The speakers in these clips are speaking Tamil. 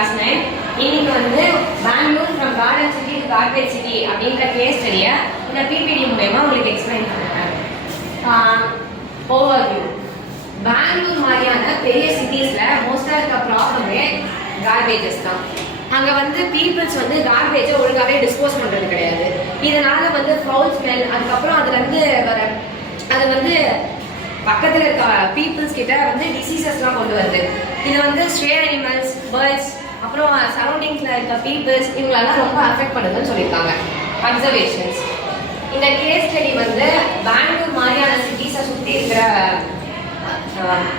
கிளாஸ் 9. இன்னைக்கு வந்து Bengaluru from garden city to corporate city அப்படின்ற கேஸ் ஸ்டடியை இந்த பிபிடி மூலமா உங்களுக்கு எக்ஸ்பிளைன் பண்ணுறேன். ஓவர்வியூ. பெங்களூர் மாதிரியான பெரிய சிட்டிஸ்ல மோஸ்டா இருக்க ப்ராப்ளமே கார்பேஜஸ் தான். அங்க வந்து பீப்புள்ஸ் வந்து கார்பேஜை ஒழுங்காவே டிஸ்போஸ் பண்றது கிடையாது. இதனால வந்து ஃபவுல் ஸ்மெல், அதுக்கப்புறம் அதுல இருந்து வர அது வந்து பக்கத்துல இருக்க பீப்புள்ஸ் கிட்ட வந்து டிசீசஸ்லாம் கொண்டு வருது. இது வந்து ஸ்ட்ரே அனிமல்ஸ், பேர்ட்ஸ், அப்புறம் சரௌண்டிங்ஸ்ல இருக்க பீப்புள்ஸ் இவங்களெல்லாம் ரொம்ப அஃபெக்ட் பண்ணுதுன்னு சொல்லியிருக்காங்க. அப்சர்வேஷன்ஸ். இந்த கேஸ் ஸ்டடி வந்து பெங்களூர் மாதிரியான சிட்டிஸை சுற்றி இருக்கிற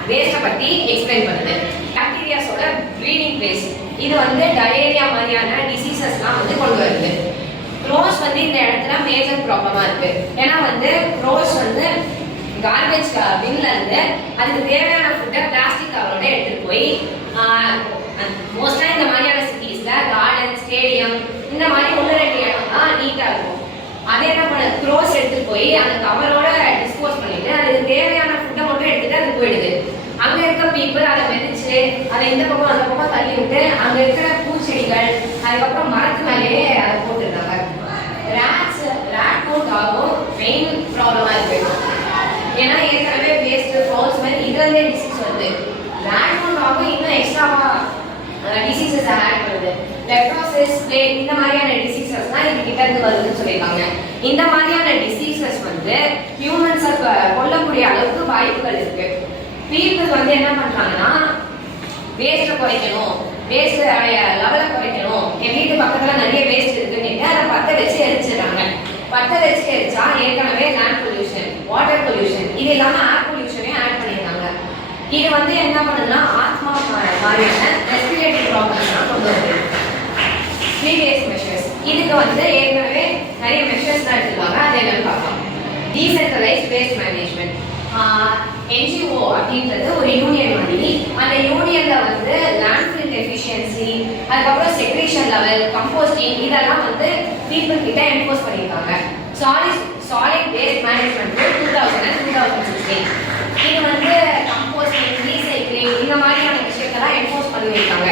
வேஸ்ட்டை பற்றி எக்ஸ்பிளைன் பண்ணுது. பாக்டீரியாஸோட ப்ரீடிங் பிளேஸ். இது வந்து டயேரியா மாதிரியான டிசீசஸ்லாம் வந்து கொண்டு வருது. க்ரோஸ் வந்து இந்த இடத்துல மேஜர் ப்ராப்ளமா இருக்கு. ஏன்னா வந்து க்ரோஸ் வந்து கார்பேஜ் பின்ல இருந்து அதுக்கு தேவையான ஃபுட்டை பிளாஸ்டிக் கவரோட எடுத்துட்டு போய் மோஸ்டா இந்த மாதிரியான சிட்டிஸ்ல கார்டன், ஸ்டேடியம் இந்த மாதிரி ஒன்று ரெண்டு இடம் தான் நீட்டா இருக்கும். அதை என்ன பண்ண க்ரோஸ் எடுத்துட்டு போய் அந்த கவரோட டிஸ்போஸ் பண்ணிட்டு அதுக்கு தேவையான ஃபுட்டை மட்டும் எடுத்துட்டு அது போயிடுது. அங்க இருக்க பீப்புள் அதை மெதிச்சு அதை இந்த பக்கம் அந்த பக்கம் தள்ளி விட்டு அங்க இருக்கிற பூச்செடிகள் அதுக்கப்புறம் மரத்து மேலேயே அதை போட்டுருந்தாங்க. ரேட் ஆகும் மெயின் ப்ராப்ளமா இருக்கு. ஏன்னா ஏற்கனவே வேஸ்ட், ஃபவுல் ஸ்மெல் இதுல இருந்தே டிசீஸ் வருது. ரேட் ஆகும் இன்னும் எக்ஸ்ட்ராவா டிசீசஸ் ஆட் பண்ணுது. லெப்ரோசிஸ், பிளேக் இந்த மாதிரியான டிசீசஸ் தான் இது கிட்ட இருந்து வருதுன்னு சொல்லியிருக்காங்க. இந்த மாதிரியான டிசீசஸ் வந்து ஹியூமன்ஸை கொல்லக்கூடிய அளவுக்கு வாய்ப்புகள் இருக்கு. பீப்புள் வந்து என்ன பண்றாங்கன்னா வேஸ்ட்டை குறைக்கணும், வேஸ்ட் லெவலை குறைக்கணும், என் வீட்டு பக்கத்துல நிறைய வேஸ்ட் இருக்குன்னு அதை பத்த வச்சு எரிச்சிடுறாங்க. பத்த வச்சு எரிச்சா ஏற்கனவே லேண்ட் பொல்யூஷன், வாட்டர் பொல்யூஷன், இது இல்லாம ஏர் பொல்யூஷனையும் ஆட் பண்ணியிருக்காங்க. இது வந்து என்ன பண்ணுதுன்னா ஆத்மா மாதிரியான ரெஸ்பிரேட்டரி ப்ராப்ளம்ஸ்லாம் கொண்டு வருது. Previous measures. இதுக்கு வந்து ஏற்கனவே நிறைய மெஷர்ஸ் தான் எடுத்துருக்காங்க. அதை என்னன்னு பார்க்கலாம். Decentralised waste management. NGO அப்படின்றது ஒரு யூனியன் மாதிரி. அந்த யூனியன்ல வந்து லேண்ட்ஃபில் எஃபிஷியன்சி, அதுக்கப்புறம் செக்ரேஷன் லெவல், கம்போஸ்டிங் இதெல்லாம் வந்து பீப்புள் கிட்ட என்ஃபோர்ஸ் பண்ணியிருக்காங்க. Solid waste management 2000 and 2016. இது வந்து கம்போஸ்டிங், ரீசைக்ளிங் இந்த மாதிரியான விஷயத்தெல்லாம் என்ஃபோர்ஸ் பண்ணியிருக்காங்க.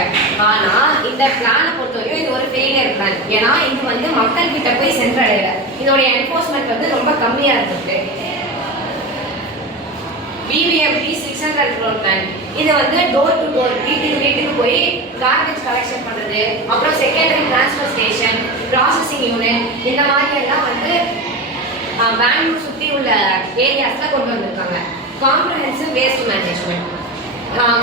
ஆனா இந்த பிளானை பொறுத்தவரைக்கும் இது ஒரு ஃபெயிலியர் பிளான். ஏன்னா இது வந்து மக்கள் கிட்ட போய் சென்றடையல. இதோட என்ஃபோர்ஸ்மெண்ட் வந்து ரொம்ப கம்மியா இருக்கு. BBMP 600 crore plan. இது வந்து டோர் டு டோர், வீட்டுக்கு போய் கார்பேஜ் கலெக்ஷன் பண்றது, அப்புறம் secondary transfer station, processing unit இந்த மாதிரி எல்லாம் வந்து பெங்களூர் சுற்றி உள்ள ஏரியாஸ்ல கொண்டு வந்திருக்காங்க. Comprehensive waste management.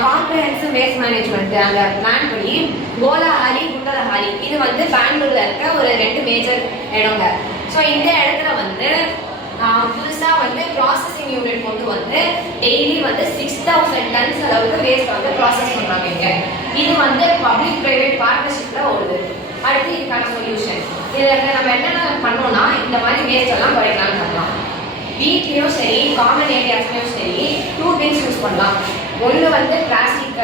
Comprehensive waste management அந்த பிளான் படி கோலாஹாரி, குண்டலஹாரி இது வந்து பெங்களூர்ல இருக்க ஒரு 2 மேஜர் இடங்க. ஸோ இந்த இடத்துல வந்து புதுசா வந்து ப்ராசஸிங் யூனிட் கொண்டு வந்து டெய்லி வந்து 6000 tons அளவுக்கு வேஸ்ட் வந்து ப்ராசஸ் பண்றாங்க இங்க. இது வந்து பப்ளிக் பிரைவேட் பார்ட்னர்ஷிப்ல ஓடுது. அடுத்து இதுக்கான சொல்யூஷன். இதுல நம்ம என்னென்ன பண்ணோம்னா இந்த மாதிரி வேஸ்ட் எல்லாம் குறைக்கலாம்னு பண்ணலாம். வீட்லயும் சரி, காமன் ஏரியாஸ்லயும் சரி 2 things யூஸ் பண்ணலாம். ஒன்று வந்து பிளாஸ்டிக்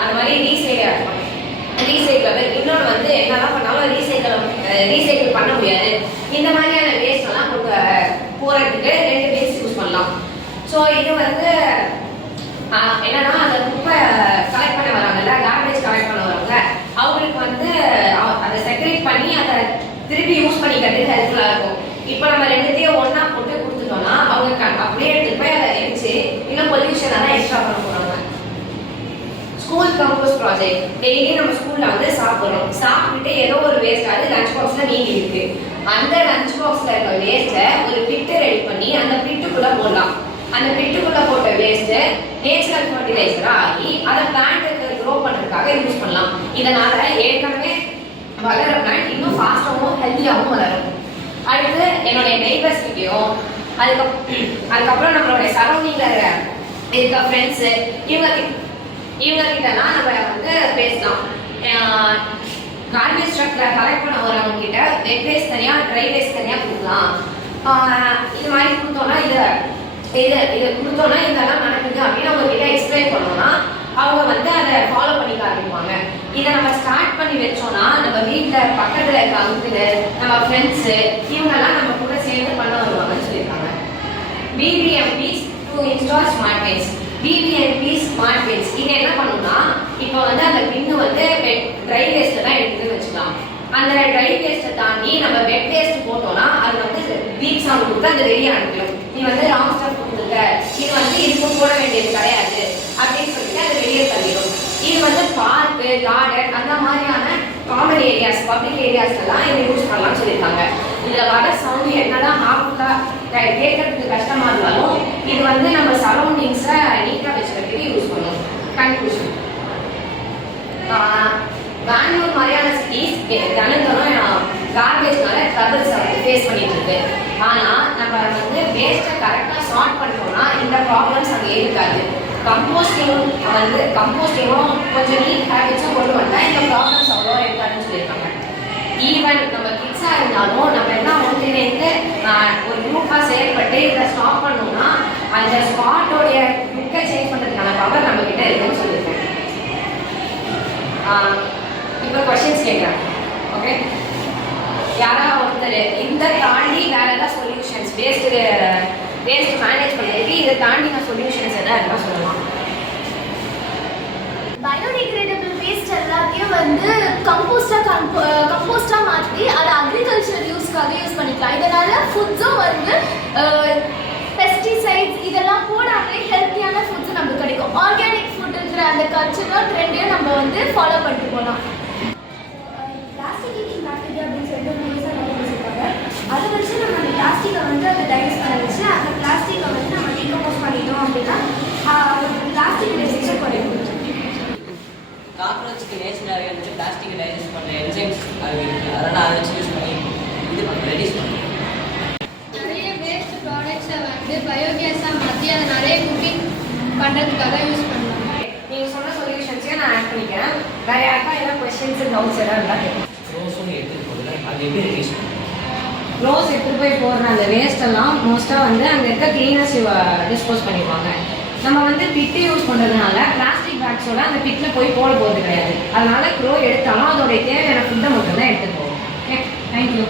அந்த மாதிரி ரீசைக்கிள். இன்னொன்று வந்து என்னெல்லாம் பண்ணாலும் ரீசைக்கிள் பண்ண முடியாது. இந்த மாதிரியான வேஸ்ட் எல்லாம் போறதுக்கு 2 வேஸ்ட் யூஸ் பண்ணலாம். ஸோ இது வந்து என்னன்னா அந்த குப்பை கலெக்ட் பண்ண வராங்கல்ல, கார்பேஜ் கலெக்ட் பண்ண வராங்க, அவங்களுக்கு வந்து அதை செக்ரேட் பண்ணி அதை திருப்பி யூஸ் பண்ணிக்கிறதுக்கு ஹெல்ப்ஃபுல்லா இருக்கும். இப்போ நம்ம 2த்தையும் ஒன்னா போட்டு கொடுத்துட்டோம்னா அவங்க அப்படியே எடுத்துட்டு போய் அதை எரிச்சு இன்னும் பொல்யூஷன் எல்லாம் எக்ஸ்ட்ரா பண்ண போறாங்க. School compost project. டெய்லி நம்ம ஸ்கூல்ல வந்து சாப்பிடுறோம், சாப்பிட்டுட்டு ஏதோ ஒரு வேஸ்ட் அது லஞ்ச் பாக்ஸ்ல நீங்கி இருக்கு. அந்த லஞ்ச் பாக்ஸ்ல இருக்க வேஸ்ட்டை ஒரு பிட்டு ரெடி பண்ணி அந்த பிட்டுக்குள்ள போடலாம். அந்த பிட்டுக்குள்ள போட்ட வேஸ்ட் நேச்சுரல் ஃபர்டிலைசரா ஆகி அதை பிளான்ட்டுக்கு க்ரோ பண்றதுக்காக யூஸ் பண்ணலாம். இதனால ஏற்கனவே வளர பிளான்ட் இன்னும் ஃபாஸ்டாகவும் ஹெல்த்தியாகவும் வளரும். அடுத்து என்னுடைய நெய்பர்ஸ் கிட்டையும் அதுக்கப்புறம் நம்மளுடைய சரௌண்டிங்ல இருக்க ஃப்ரெண்ட்ஸ் இவங்க கிட்டலாம் நம்ம வந்து பேசலாம். கார்பேஜ் ட்ரக்ல கலெக்ட் பண்ண வரவங்க கிட்ட வெட் வேஸ்ட் தனியா, ட்ரை வேஸ்ட் தனியா கொடுக்கலாம். இது மாதிரி கொடுத்தோம்னா இது கொடுத்தோம்னா இதெல்லாம் நடக்குது அப்படின்னு அவங்க கிட்ட எக்ஸ்பிளைன் பண்ணோம்னா அவங்க வந்து அதை ஃபாலோ பண்ணிக்க ஆரம்பிப்பாங்க. இதை நம்ம ஸ்டார்ட் பண்ணி வச்சோம்னா நம்ம வீட்டில் பக்கத்தில் இருக்க அங்கிள், நம்ம ஃப்ரெண்ட்ஸு இவங்கெல்லாம் நம்ம கூட சேர்ந்து பண்ண வருவாங்கன்னு சொல்லியிருக்காங்க. BBMPs to install smart bins. BBMP smart pins இது என்ன பண்ணும்னா இப்போ வந்து அந்த பின்னு வந்து ட்ரை ட்ரை வேஸ்ட்டை தாண்டி நம்ம வெட் வேஸ்ட் போட்டோம்னா அது வந்து பீப் சவுண்ட் கொடுத்து அது வெளியே அனுப்பிடும். நீ வந்து ராங் ஸ்டஃப் கொடுத்துருக்க, இது வந்து இதுக்கு போட வேண்டியது கிடையாது அப்படின்னு சொல்லிட்டு அது வெளியே தள்ளிடும். இது வந்து பார்க்கு, கார்டன் அந்த மாதிரியான காமன் ஏரியாஸ், பப்ளிக் ஏரியாஸ்லாம் இதை யூஸ் பண்ணலாம்னு சொல்லியிருக்காங்க. இதில் வர சவுண்ட் என்னதான் ஹார்ம்ஃபுல்லாக கேட்கறதுக்கு கஷ்டமா இருந்தாலும் இது வந்து நம்ம சரௌண்டிங்ஸை நீட்டாக வச்சுக்கிறதுக்கு யூஸ் பண்ணுவோம். கன்க்ளூஷன், பெங்களூர் மாதிரியான சிட்டிஸ் தினந்தோறும் கார்பேஜ்னால ட்ரபிள்ஸை வந்து ஃபேஸ் பண்ணிட்டு இருக்கு. ஆனால் நம்ம வந்து வேஸ்ட்டை கரெக்டாக சார்ட் பண்ணோம்னா இந்த ப்ராப்ளம்ஸ் அங்கே இருக்காது. கம்போஸ்டிங்கும் கொஞ்சம் நீட் ஹேபிட்ஸும் கொண்டு வந்தால் இந்த ப்ராப்ளம்ஸ் அவ்வளோ இருக்காதுன்னு சொல்லியிருக்காங்க. ஈவன் நம்ம கிட்ஸாக இருந்தாலும் நம்ம எல்லாம் ஒன்றிணைந்து ஒரு குரூப்பாக செயல்பட்டு இதை ஸ்டாப் பண்ணோம்னா அந்த ஸ்பாட்டோடைய புக்கை சேஞ்ச் பண்ணுறதுக்கான பவர் நம்ம கிட்ட இருக்குன்னு சொல்லியிருக்கேன். இப்போ கொஸ்டின்ஸ் கேட்குறேன். ஓகே, யாராவது ஒருத்தர் இந்த தாண்டி வேற ஏதாவது சொல்யூஷன்ஸ் வேஸ்ட் மேனேஜ் பண்ணுறதுக்கு இதை தாண்டி நான் சொல்யூஷன்ஸ் எதாவது இருந்தால் சொல்லலாம். பயோடிகிரேடபிள் வேஸ்ட் எல்லாத்தையும் வந்து கம்போஸ்டாக மாற்றி அதை அக்ரிகல்ச்சர் யூஸ்க்காக யூஸ் பண்ணிக்கலாம். இதனால ஃபுட்ஸும் வந்து பெஸ்டிசைட்ஸ் இதெல்லாம் போடாமலே ஹெல்த்தியான ஃபுட்ஸ் நமக்கு கிடைக்கும். ஆர்கானிக் ஃபுட் இருக்கிற அந்த கல்ச்சரும் ட்ரெண்டையும் நம்ம வந்து ஃபாலோ பண்ணிட்டு போகலாம். பிளாஸ்டிக் ஈட்டிங் பேக்டீரியா அப்படின்னு சொல்லிட்டு நிறைய வச்சுருக்காங்க. அதை வச்சு நம்ம அந்த பிளாஸ்டிக்கை வந்து அதை டைஜஸ்ட் பண்ண வச்சு அந்த பிளாஸ்டிக்கை வந்து நம்ம டீகம்போஸ் பண்ணிட்டோம் அப்படின்னா பிளாஸ்டிக் வேஸ்ட்டை குறையும். காக்ரோச்சுக்கு நேச்சுரலாகவே வந்து பிளாஸ்டிக் டைஜஸ்ட் பண்ணுற என்சைம்ஸ் அது இருக்குது. அதனால் அதை வச்சு யூஸ் பண்ணி இது பண்ண ரெடியூஸ் பண்ணுறோம். நிறைய வேஸ்ட் ப்ராடக்ட்ஸை வந்து பயோகேஸாக மாற்றி அதை நிறைய குக்கிங் பண்ணுறதுக்காக யூஸ் பண்ணலாம். நீங்கள் சொன்ன சொல்யூஷன்ஸையும் நான் ஆட் பண்ணிக்கிறேன். வேறு யாருக்கா ஏதாவது கொஸ்டின்ஸ் டவுட்ஸ் ஏதாவது இருந்தால் கேட்கும். ரோஸும் எடுத்துகிட்டு போகல, அது எப்படி ரெடியூஸ் பண்ணுறோம்? ரோஸ் எடுத்துகிட்டு போய் போடுற அந்த வேஸ்ட்டெல்லாம் மோஸ்ட்டாக வந்து அங்கே இருக்க கிளீனர்ஸ் டிஸ்போஸ் பண்ணிடுவாங்க. நம்ம வந்து பிட்டு யூஸ் பண்ணுறதுனால பிளாஸ்டிக் பேக்ஸோட அந்த பிட்டில் போய் போட போகிறது கிடையாது. அதனால க்ரோ எடுத்தாலும் அதோடைய தேவையான ஃபுட்டை மட்டும்தான் எடுத்துகிட்டு போவோம். Okay, thank you.